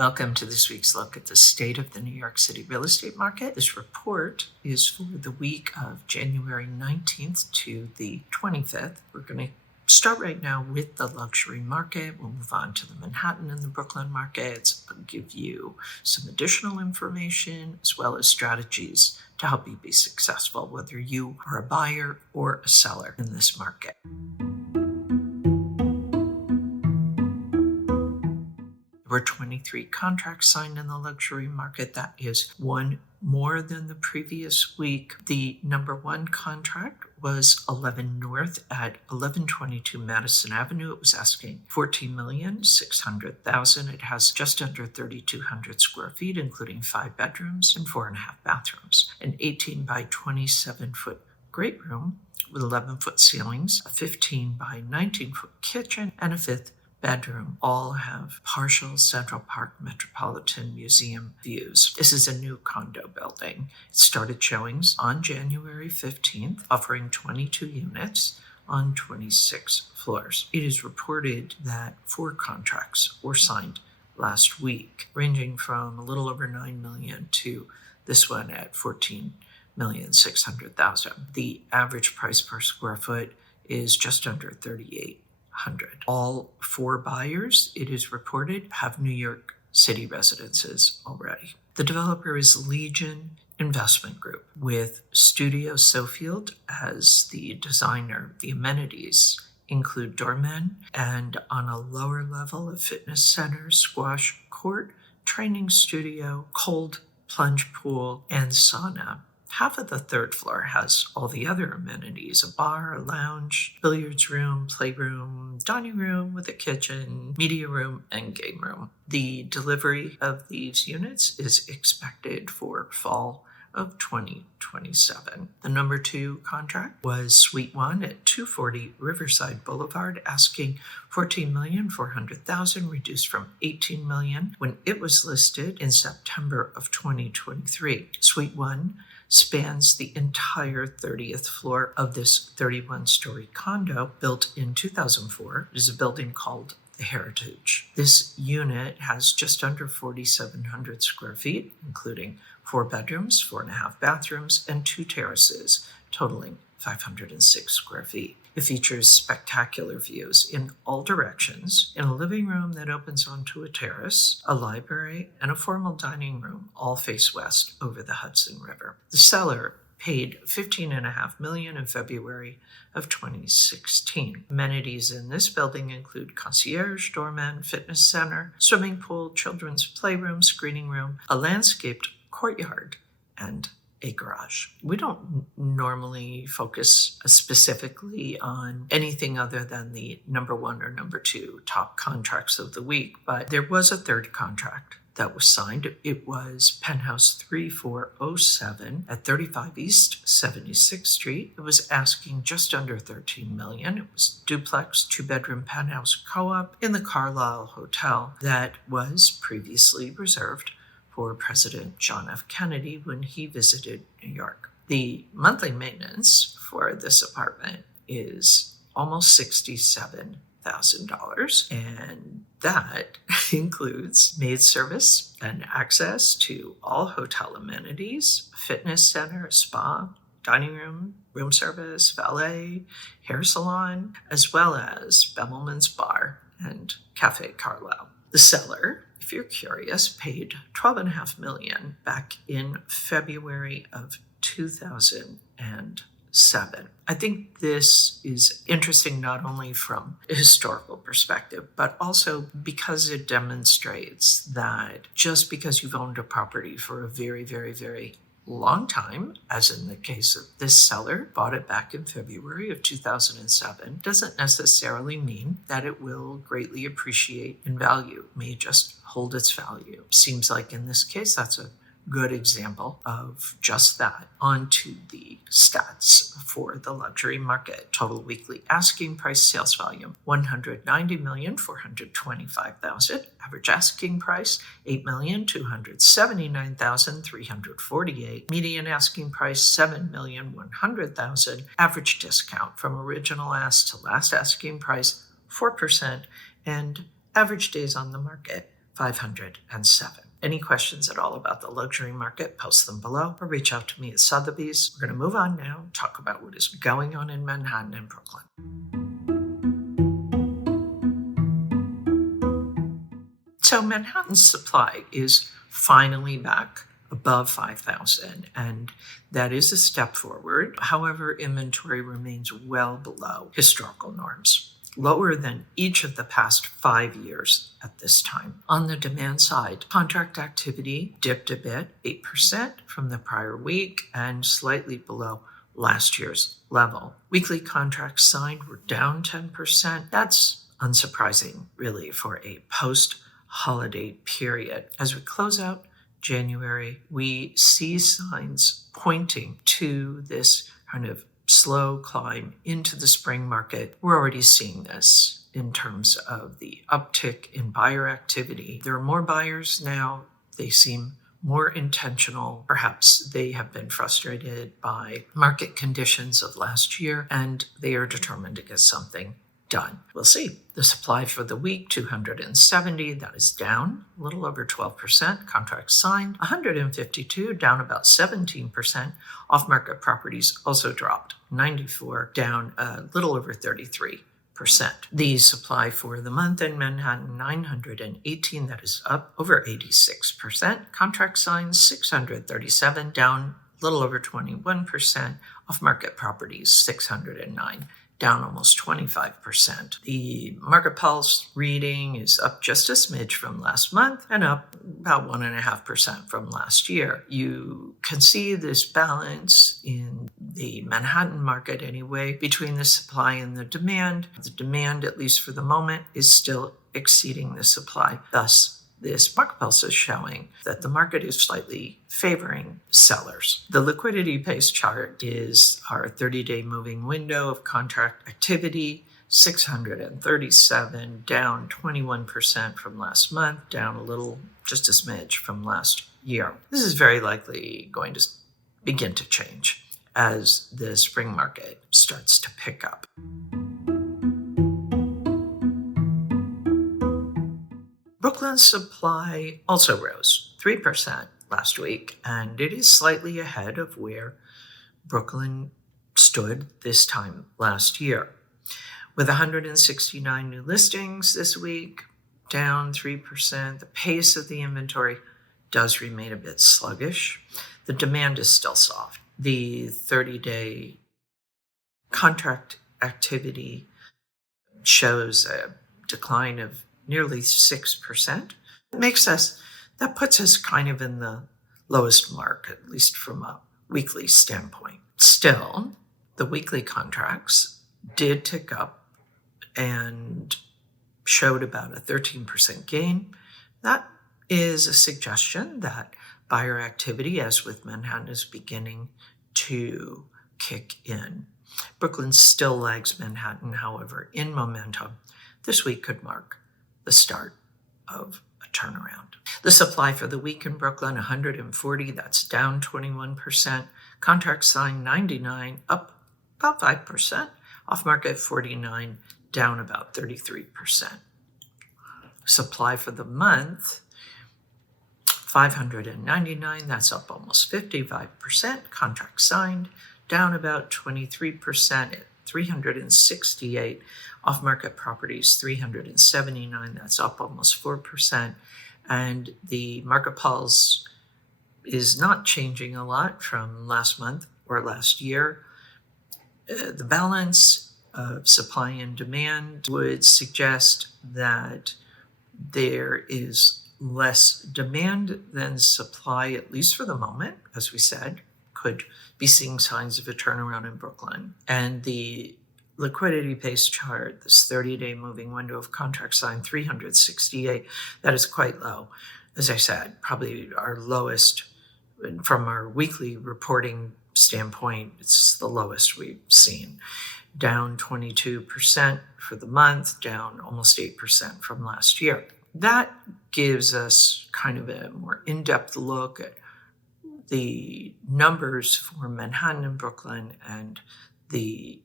Welcome to this week's look at the state of the New York City real estate market. This report is for the week of January 19th to the 25th. We're going to start right now with the luxury market. We'll move on to the Manhattan and the Brooklyn markets. I'll give you some additional information as well as strategies to help you be successful, whether you are a buyer or a seller in this market. There were 23 contracts signed in the luxury market. That is one more than the previous week. The number one contract was 11 North at 1122 Madison Avenue. It was asking $14,600,000. It has just under 3,200 square feet, including 5 bedrooms and 4.5 bathrooms. An 18 by 27 foot great room with 11-foot ceilings, a 15 by 19-foot kitchen, and a 5th bedroom all have partial Central Park Metropolitan Museum views. This is a new condo building. It started showings on January 15th, offering 22 units on 26 floors. It is reported that 4 contracts were signed last week, ranging from a little over $9 million to this one at $14,600,000. The average price per square foot is just under $3,800. All 4 buyers, it is reported, have New York City residences already. The developer is Legion Investment Group, with Studio Sofield as the designer. The amenities include doormen, and on a lower level, a fitness center, squash court, training studio, cold plunge pool, and sauna. Half of the 3rd floor has all the other amenities: a bar, a lounge, billiards room, playroom, dining room with a kitchen, media room, and game room. The delivery of these units is expected for fall of 2027. The number 2 contract was Suite 1 at 240 Riverside Boulevard, asking $14,400,000, reduced from $18 million when it was listed in September of 2023. Suite 1 spans the entire 30th floor of this 31-story condo built in 2004. It is a building called the Heritage. This unit has just under 4,700 square feet, including 4 bedrooms, 4.5 bathrooms, and 2 terraces, totaling 506 square feet. It features spectacular views in all directions, in a living room that opens onto a terrace, a library, and a formal dining room, all face west over the Hudson River. The seller paid $15.5 million in February of 2016. Amenities in this building include concierge, doorman, fitness center, swimming pool, children's playroom, screening room, a landscaped courtyard, and a garage. We don't normally focus specifically on anything other than the number 1 or number 2 top contracts of the week, but there was a 3rd contract that was signed. It was Penthouse 3407 at 35 East 76th Street. It was asking just under $13 million. It was duplex, 2-bedroom penthouse co-op in the Carlisle Hotel that was previously reserved for President John F. Kennedy when he visited New York. The monthly maintenance for this apartment is almost $67,000, and that includes maid service and access to all hotel amenities, fitness center, spa, dining room, room service, valet, hair salon, as well as Bemelman's Bar and Cafe Carlisle. The seller, if you're curious, paid $12.5 million back in February of 2007. I think this is interesting not only from a historical perspective, but also because it demonstrates that just because you've owned a property for a very, very, very long time, as in the case of this seller, bought it back in February of 2007, doesn't necessarily mean that it will greatly appreciate in value. It may just hold its value. Seems like in this case, that's a good example of just that. On to the stats for the luxury market. Total weekly asking price sales volume, $190,425,000. Average asking price, $8,279,348. Median asking price, $7,100,000. Average discount from original ask to last asking price, 4%. And average days on the market, 507. Any questions at all about the luxury market, post them below or reach out to me at Sotheby's. We're going to move on now and talk about what is going on in Manhattan and Brooklyn. So Manhattan's supply is finally back above 5,000, and that is a step forward. However, inventory remains well below historical norms, lower than each of the past 5 years at this time. On the demand side, contract activity dipped a bit, 8% from the prior week and slightly below last year's level. Weekly contracts signed were down 10%. That's unsurprising, really, for a post-holiday period. As we close out January, we see signs pointing to this kind of slow climb into the spring market. We're already seeing this in terms of the uptick in buyer activity. There are more buyers now. They seem more intentional. Perhaps they have been frustrated by market conditions of last year, and they are determined to get something done. We'll see. The supply for the week, 270, that is down a little over 12%. Contracts signed, 152, down about 17%. Off-market properties also dropped, 94, down a little over 33%. The supply for the month in Manhattan, 918, that is up over 86%. Contract signed, 637, down a little over 21%. Off-market properties, 609. Down almost 25%. The Market Pulse reading is up just a smidge from last month and up about 1.5% from last year. You can see this balance in the Manhattan market anyway between the supply and the demand. The demand, at least for the moment, is still exceeding the supply. Thus, this Market Pulse is showing that the market is slightly favoring sellers. The Liquidity Pace chart is our 30-day moving window of contract activity, 637, down 21% from last month, down a little, just a smidge from last year. This is very likely going to begin to change as the spring market starts to pick up. Brooklyn's supply also rose 3% last week, and it is slightly ahead of where Brooklyn stood this time last year. With 169 new listings this week, down 3%, the pace of the inventory does remain a bit sluggish. The demand is still soft. The 30-day contract activity shows a decline of nearly 6%. That puts us kind of in the lowest mark, at least from a weekly standpoint. Still, the weekly contracts did tick up and showed about a 13% gain. That is a suggestion that buyer activity, as with Manhattan, is beginning to kick in. Brooklyn still lags Manhattan, however, in momentum. This week could mark the start of a turnaround. The supply for the week in Brooklyn, 140, that's down 21%. Contract signed, 99, up about 5%. Off-market, 49, down about 33%. Supply for the month, 599, that's up almost 55%. Contract signed, down about 23% at 368. Off-market properties, 379, that's up almost 4%. And the Market Pulse is not changing a lot from last month or last year. The balance of supply and demand would suggest that there is less demand than supply, at least for the moment, as we said, could be seeing signs of a turnaround in Brooklyn. And the Liquidity Pace chart, this 30-day moving window of contract signed, 368, that is quite low. As I said, probably our lowest from our weekly reporting standpoint. It's the lowest we've seen. Down 22% for the month, down almost 8% from last year. That gives us kind of a more in-depth look at the numbers for Manhattan and Brooklyn and the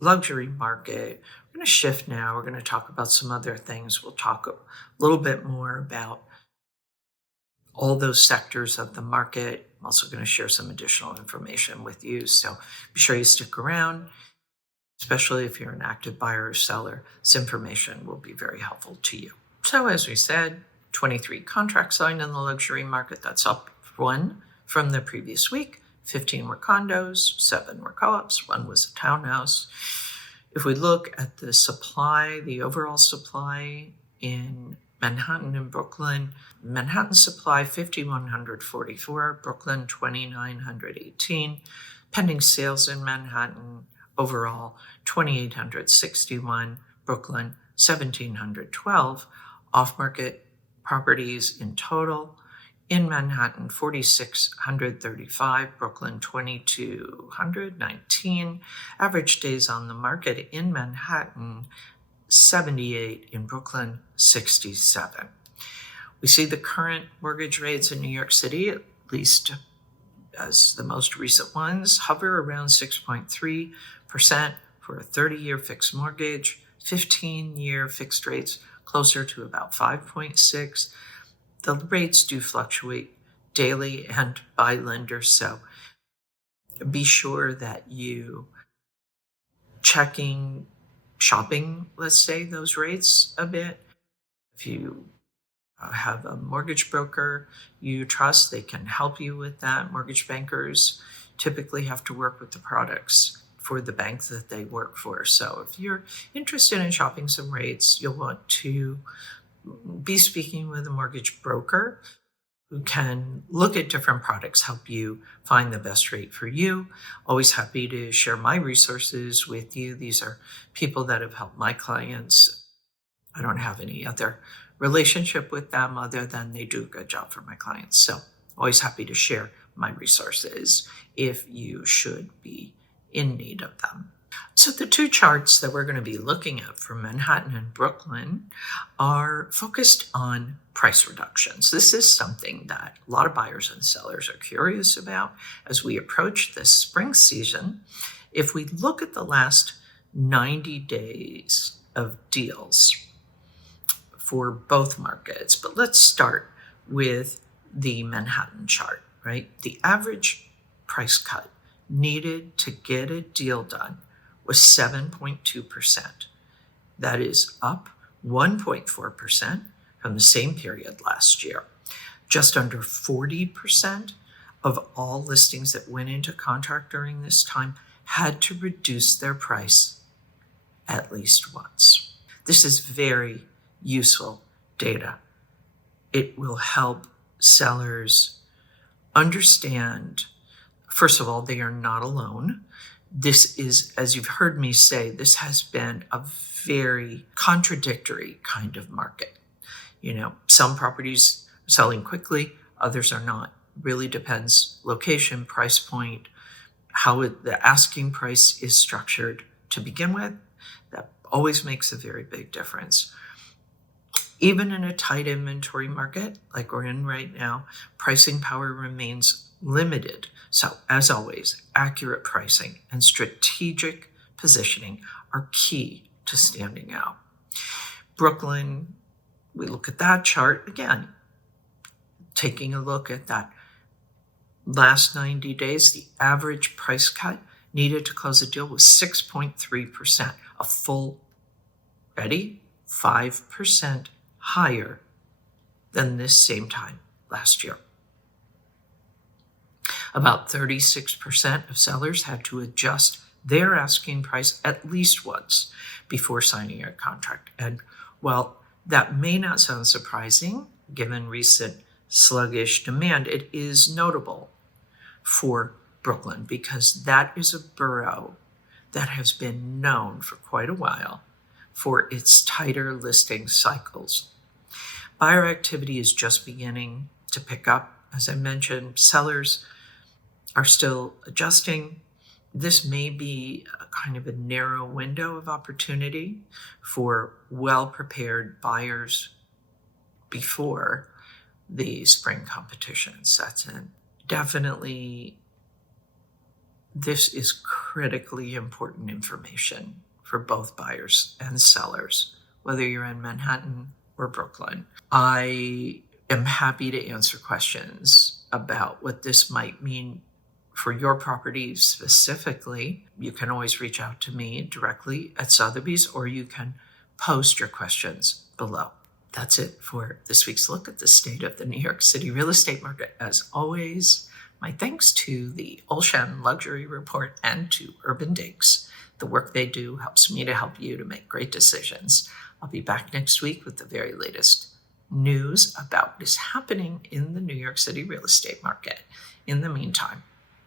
luxury market I'm going to shift now. We're going to talk about some other things. We'll talk a little bit more about all those sectors of the market. I'm also going to share some additional information with you. So be sure you stick around, especially if you're an active buyer or seller. This information will be very helpful to you. So as we said, 23 contracts signed in the luxury market. That's up 1 from the previous week. 15 were condos, 7 were co-ops, 1 was a townhouse. If we look at the supply, the overall supply in Manhattan and Brooklyn, Manhattan supply 5,144, Brooklyn 2,918. Pending sales in Manhattan overall 2,861, Brooklyn 1,712. Off-market properties in total in Manhattan 4,635, Brooklyn 2,219. Average days on the market in Manhattan 78, in Brooklyn 67. We see the current mortgage rates in New York City, at least as the most recent ones, hover around 6.3% for a 30-year fixed mortgage, 15-year fixed rates closer to about 5.6. The rates do fluctuate daily and by lender, so be sure that you shopping, let's say, those rates a bit. If you have a mortgage broker you trust, they can help you with that. Mortgage bankers typically have to work with the products for the bank that they work for. So if you're interested in shopping some rates, you'll want to be speaking with a mortgage broker who can look at different products, help you find the best rate for you. Always happy to share my resources with you. These are people that have helped my clients. I don't have any other relationship with them other than they do a good job for my clients. So always happy to share my resources if you should be in need of them. So the 2 charts that we're going to be looking at for Manhattan and Brooklyn are focused on price reductions. This is something that a lot of buyers and sellers are curious about as we approach this spring season. If we look at the last 90 days of deals for both markets, but let's start with the Manhattan chart, right? The average price cut needed to get a deal done was 7.2%. That is up 1.4% from the same period last year. Just under 40% of all listings that went into contract during this time had to reduce their price at least once. This is very useful data. It will help sellers understand, first of all, they are not alone. This is, as you've heard me say, this has been a very contradictory kind of market. Some properties are selling quickly, others are not. Really depends location, price point, how the asking price is structured to begin with. That always makes a very big difference. Even in a tight inventory market like we're in right now, pricing power remains limited. So as always, accurate pricing and strategic positioning are key to standing out. Brooklyn, we look at that chart again, taking a look at that last 90 days, the average price cut needed to close a deal was 6.3%, a full, 5% higher than this same time last year. About 36% of sellers had to adjust their asking price at least once before signing a contract. And while that may not sound surprising, given recent sluggish demand, it is notable for Brooklyn because that is a borough that has been known for quite a while for its tighter listing cycles. Buyer activity is just beginning to pick up. As I mentioned, sellers are still adjusting. This may be a kind of a narrow window of opportunity for well-prepared buyers before the spring competition sets in. Definitely, this is critically important information for both buyers and sellers, whether you're in Manhattan or Brooklyn. I am happy to answer questions about what this might mean for your property specifically. You can always reach out to me directly at Sotheby's, or you can post your questions below. That's it for this week's look at the state of the New York City real estate market. As always, my thanks to the Olshan Luxury Report and to Urban Digs. The work they do helps me to help you to make great decisions. I'll be back next week with the very latest news about what is happening in the New York City real estate market. In the meantime,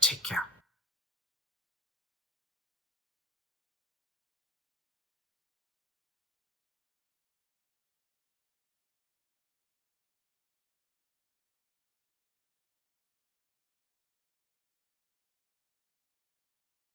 take care.